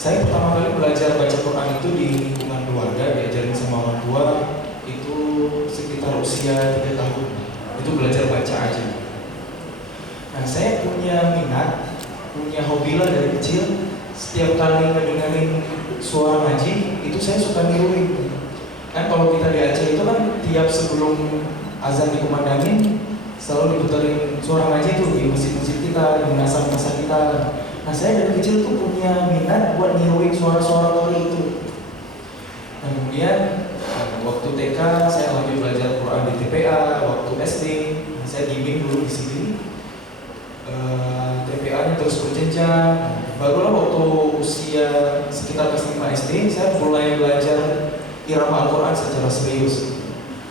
Saya pertama kali belajar baca Quran itu di lingkungan keluarga, diajarin sama orang tua itu sekitar usia 3 tahun. Itu belajar baca aja. Nah, saya punya minat, punya hobi lah dari kecil. Setiap kali ngedengerin suara ngaji, itu saya suka niruin. Kan kalau kita di Aceh itu kan tiap sebelum azan dikumandangin selalu diputerin suara ngaji tuh di masjid-masjid kita, di masa-masa kita. Nah, saya dari kecil tuh punya minat buat niruin suara-suara kali itu. Nah, kemudian waktu TK saya lanjut belajar Quran di TPA, waktu SD saya bimbing dulu di sini. TPA-nya terus berjenjang. Barulah waktu usia sekitar kelas 5 SD saya mulai belajar irama Al-Quran secara serius.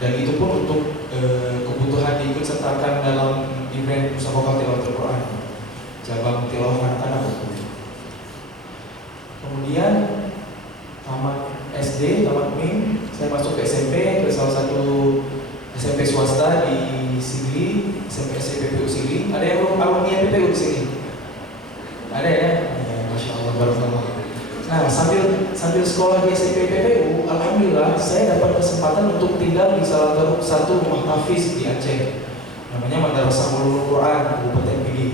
Dan itu pun untuk kebutuhan diikut sertakan dalam event Musabaqah Tilawatul Quran, cabang tilawah anak-anak. Kemudian tamat SD, tamat MIN, saya masuk ke SMP, ke salah satu SMP swasta di Sigli, SMP PPU Sigli. Ada yang belum alumni PPU di sini? Ada ya? Masya Allah, barakallah. Nah, sambil sekolah di SMP PPU, alhamdulillah saya dapat kesempatan untuk tinggal di salah satu rumah hafiz di Aceh. Namanya Madrasah Ulumul Quran, Kabupaten Pidi.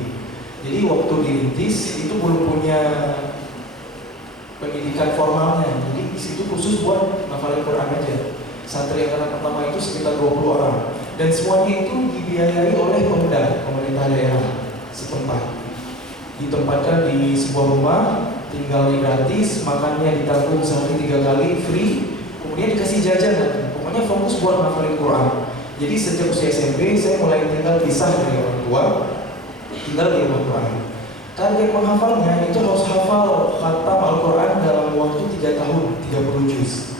Jadi waktu dirintis itu belum punya pendidikan formalnya. Jadi di situ khusus buat ngafalin Quran aja. Santri angkatan pertama itu sekitar 20 orang. Dan semuanya itu dibiayai oleh pemerintah daerah setempat. Ditempatkan di sebuah rumah, tinggalnya gratis, makannya ditanggung sehari 3 kali free, kemudian dikasih jajan. Pokoknya fokus buat ngafalin Quran. Jadi sejak usia SMP saya mulai tinggal pisah dari orang tua, tinggal di rumah Quran. Target menghafalnya itu harus hafal khatam Al-Quran dalam waktu 3 tahun, 30 juz.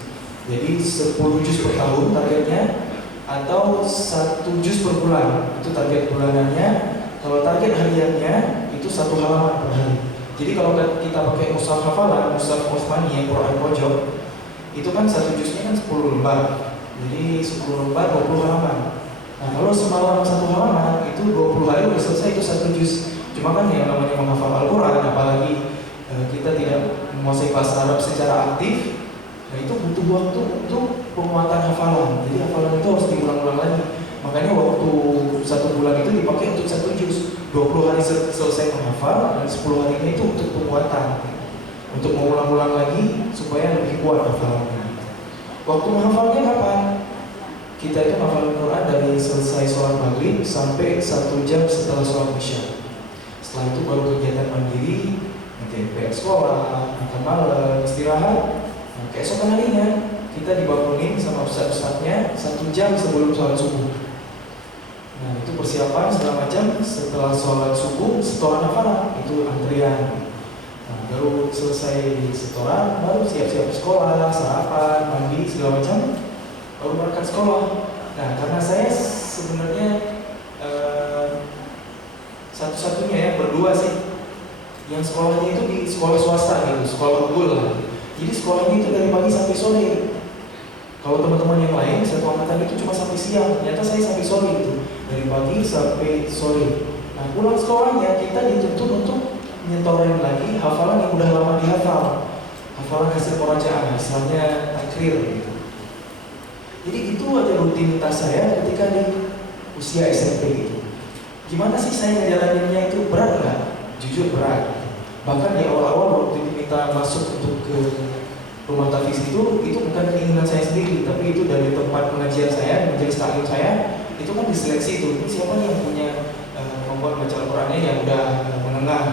Jadi 10 juz per tahun targetnya, atau 1 juz per bulan, itu target bulanannya. Kalau target hariannya itu 1 halaman per hari. Jadi kalau kita pakai mushaf hafalan, mushaf Utsmani yang Quran pojok, itu kan 1 juznya kan 10 lembar. Jadi 10 lembar 20 halaman. Nah, kalau semalam 1 halaman itu 20 hari udah selesai, itu 1 juz. Cuma kan yang namanya menghafal Al-Quran, apalagi kita tidak menguasai bahasa Arab secara aktif, nah itu butuh waktu untuk penguatan hafalan. Jadi hafalan itu harus diulang-ulang lagi. Makanya waktu 1 bulan itu dipakai untuk 1 juz. 20 hari selesai menghafal, dan 10 harinya itu untuk penguatan, untuk mengulang-ulang lagi supaya lebih kuat hafalannya. Waktu menghafalnya kapan? Kita itu menghafal Quran dari selesai sholat maghrib sampai 1 jam setelah sholat isya. Setelah itu baru kegiatan mandiri, nanti PR sekolah, makan malam, istirahat. Nah, keesokan harinya kita dibangunin sama ustadz-ustadznya 1 jam sebelum sholat subuh. Nah, itu persiapan segala macam. Setelah sholat subuh, setoran hafalan, itu antrian. Nah, baru selesai setoran, baru siap-siap sekolah, sarapan, mandi, segala macam, baru berangkat sekolah. Nah, karena saya sebenarnya satu-satunya ya, berdua sih yang sekolahnya itu di sekolah swasta gitu, sekolah unggul lah. Jadi sekolahnya itu dari pagi sampai sore. Kalau teman-teman yang lain satu angkatan itu cuma sampai siang, ternyata saya sampai sore gitu, dari pagi sampai sore. Nah, pulang sekolahnya kita dituntut untuk nyetorin lagi hafalan yang udah lama dihafal, hafalan hasil perancaan, misalnya takrir gitu. Jadi itu aja rutinitas saya ketika di usia SMP gitu. Gimana sih saya ngejalaninnya itu? Berat nggak? Jujur berat. Bahkan di awal-awal waktu diminta masuk untuk ke rumah tahfiz itu bukan keinginan saya sendiri, tapi itu dari tempat pengajian saya, majelis taklim saya, itu kan diseleksi itu. Ini siapa nih yang punya kemampuan baca Al-Qurannya yang udah menengah,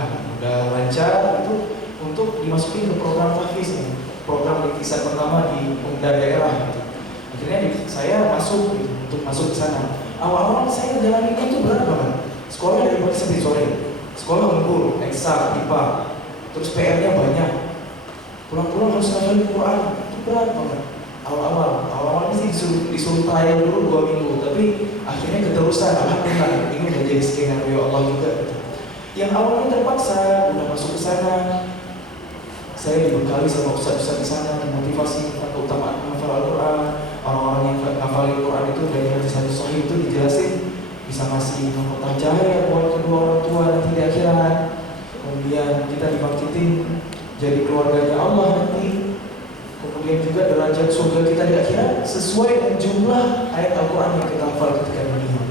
udah lancar, itu untuk dimasukin ke program tahfiz, program rintisan pertama di pemuda daerah. Gitu. Akhirnya saya masuk gitu, untuk masuk ke sana. Awal-awal saya jalaninnya itu berat banget. Sekolah dari pagi sampai sore, sekolah ngumpul, eksak, IPA, terus PR-nya banyak. Pulang-pulang harus ngafalin Quran, itu berat banget. Awal-awal sih disuruh trial dulu 2 minggu, tapi akhirnya keterusan. Alhamdulillah, ini udah jadi skenario Allah juga. Yang awalnya terpaksa, udah masuk ke sana, saya dibekali sama ustaz-ustaz di sana, motivasi tentang keutamaan menghafal Al-Quran. Orang-orang yang ngafalin Quran itu dari hadis-hadis sahih itu dijelasin bisa ngasih mahkota cahaya buat kedua orang tua nanti di akhirat. Kemudian kita dibangkitin jadi keluarganya Allah nanti. Kemudian juga derajat surga kita di akhirat sesuai dengan jumlah ayat Al-Quran yang kita hafal ketika dunia.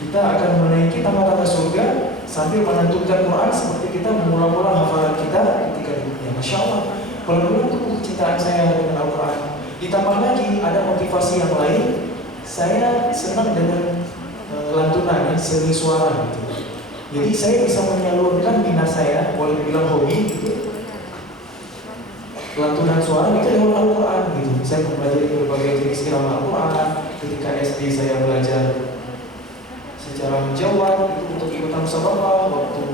Kita akan menaiki tangga-tangga surga sambil menentukan Quran seperti kita mula-mula hafalan kita ketika dunia. Masya Allah, kalau dulu itu kecintaan saya dengan Al-Quran. Ditambah lagi ada motivasi yang lain, saya senang dengan lantunan, seni suara gitu. Jadi saya bisa menyalurkan minat saya, boleh dibilang hobi gitu, lantunan suara itu lewat Al-Quran gitu. Saya mempelajari berbagai jenis irama Al-Quran. Ketika SD saya belajar secara menjawab itu untuk ikutan musabaqah. Waktu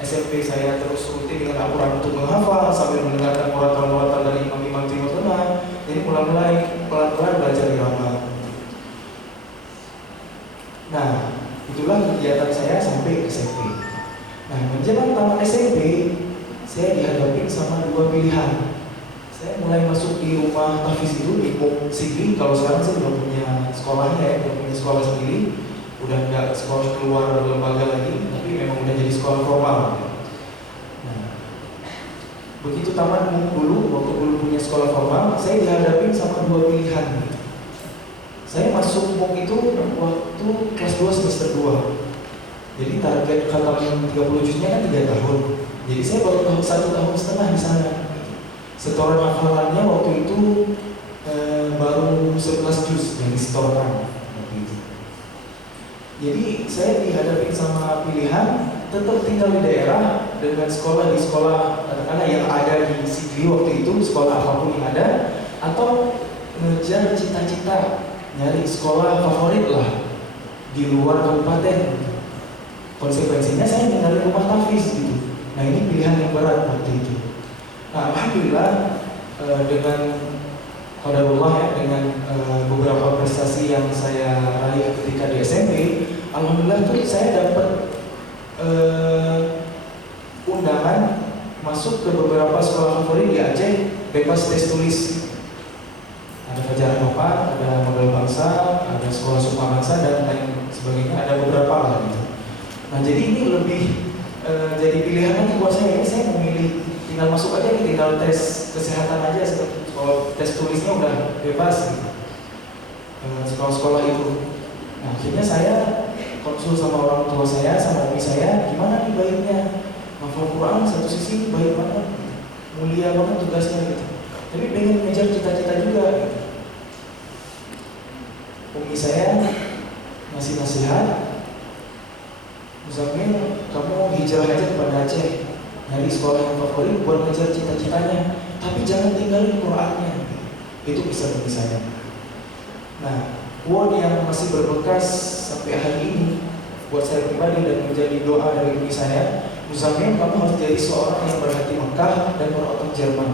SMP saya terus rutin dengan Al-Quran untuk menghafal sambil mendengarkan murotal-murotal dari imam-imam Timur Tengah. Jadi mulai-mulai pelan-pelan belajar irama. Nah, itulah kegiatan saya sampai SMP. Nah, menjelang tamat SMP, saya dihadapin sama dua pilihan. Saya mulai masuk di rumah tahfiz itu di Sigli. Kalau sekarang saya belum punya sekolahnya ya, belum punya sekolah sendiri, udah nggak sekolah keluar lembaga lagi, tapi memang udah jadi sekolah formal. Nah, begitu tamat MUK dulu, waktu belum punya sekolah formal, saya dihadapin sama dua pilihan. Saya masuk MUK itu waktu kelas 2 semester 2. Jadi target khatam 30 juznya kan 3 tahun. Jadi saya baru tahun 1,5 tahun di sana. Setoran hafalannya waktu itu baru 11 juz yang disetoran waktu itu. Jadi saya dihadapin sama pilihan tetap tinggal di daerah dengan sekolah di sekolah katakanlah yang ada di Sigli waktu itu, sekolah apapun yang ada, atau ngejar cita-cita nyari sekolah favorit lah di luar kabupaten. Konsekuensinya saya ninggalin rumah tahfiz gitu. Nah ini pilihan yang berat waktu itu. Nah alhamdulillah dengan qadarullah ya, dengan beberapa prestasi yang saya raih ketika di SMP, alhamdulillah tuh saya dapat undangan masuk ke beberapa sekolah favorit di Aceh, bebas tes tulis. Ada Fajar Nopat, ada Modal Bangsa, ada Sekolah Sukma Bangsa dan lain sebagainya, ada beberapa lah gitu. Nah jadi ini lebih jadi pilihan lagi buat saya. Ini saya memilih tinggal masuk aja nih, tinggal tes kesehatan aja. Kalau tes tulisnya udah bebas gitu. Sekolah-sekolah itu. Nah akhirnya saya konsul sama orang tua saya, sama umi saya, gimana nih baiknya hafal Quran satu sisi baik banget, mulia banget tugasnya gitu. Tapi pengen mengejar cita-cita juga gitu. Umi saya ngasih nasihat, Muzammil, kamu hijrah aja kepada Aceh, nyari sekolah yang favorit buat ngejar cita-citanya, tapi jangan tinggalin Qurannya. Itu bisa bagi saya. Nah, quote yang masih berbekas sampai hari ini buat saya pribadi dan menjadi doa dari umi saya, Muzammil, kamu harus jadi seorang yang berhati Mekah dan berotot Jerman.